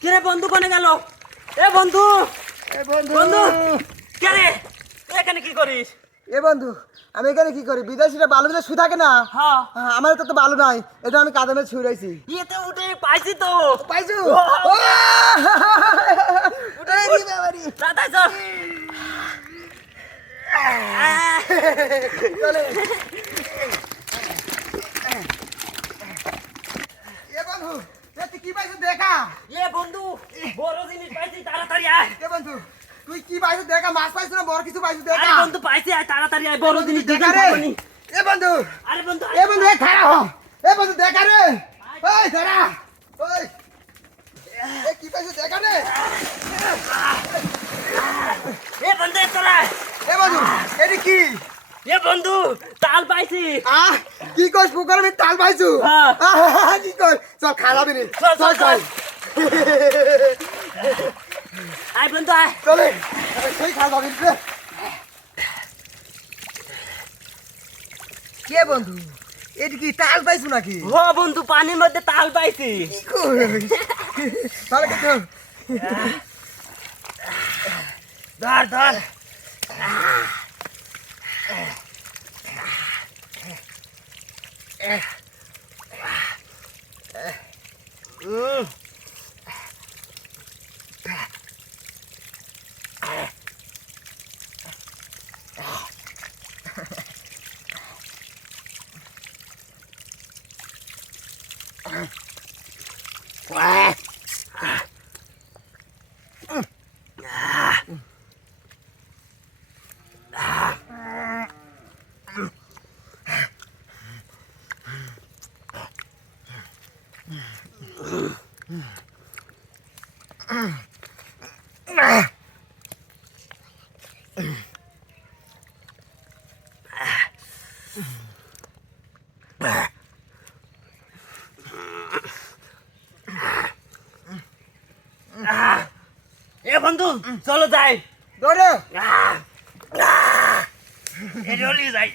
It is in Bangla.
কিরে বন্ধু কোনে গেল? এ বন্ধু, বন্ধু কে রে? এখানে কি করিস? এ বন্ধু, আমি এখানে কি করি? বিদেশিরা বালু দিলে শুয়ে থাকে না? হ্যাঁ, আমার তো বালু নাই, এটা আমি কাঁদে মেরে শুয়ে রয়েছি। ইয়েতে উঠে পাইছি তো। পাইছু? উঠে তাড়াতাড়ি চল। চলে। এ বন্ধু, তুই কি পাইছু দেখা? এ বন্ধু, বড় জিনিস পাইছি, তাড়াতাড়ি আয়। এ বন্ধু, তুই কি পাইছু দেখা? মাছ পাইছু না বড় কিছু পাইছু দেখা? আরে বন্ধু পাইছি, আয় তাড়াতাড়ি আয়, বড় জিনিস দেখা দেখা রে। রে। এ বন্ধু, আরে বন্ধু, এ বন্ধু, এ খাড়া হ। এ বন্ধু দেখা রে। ওই ধরা। ওই। এ কি পাইছু দেখা রে? এ বন্ধু তোরা। এ বন্ধু, এটি কি? এ বন্ধু, তাল পাইছি। কি কইস পুকুর আমি তাল পাইছু? হ্যাঁ। কি কই? চল খালাবি নি। চল, চল, চল। আয় বন্ধু আয়। চলে। সেই খালাবি রে। কে বন্ধু? এটি কি তাল পাইছু নাকি? ও বন্ধু, পানির মধ্যে তাল পাইছি। কি কইস? তাহলে কি তোর? ধর ধর। এ বন্ধু চলো যাই। দৌড়ে। এ চলি যাই।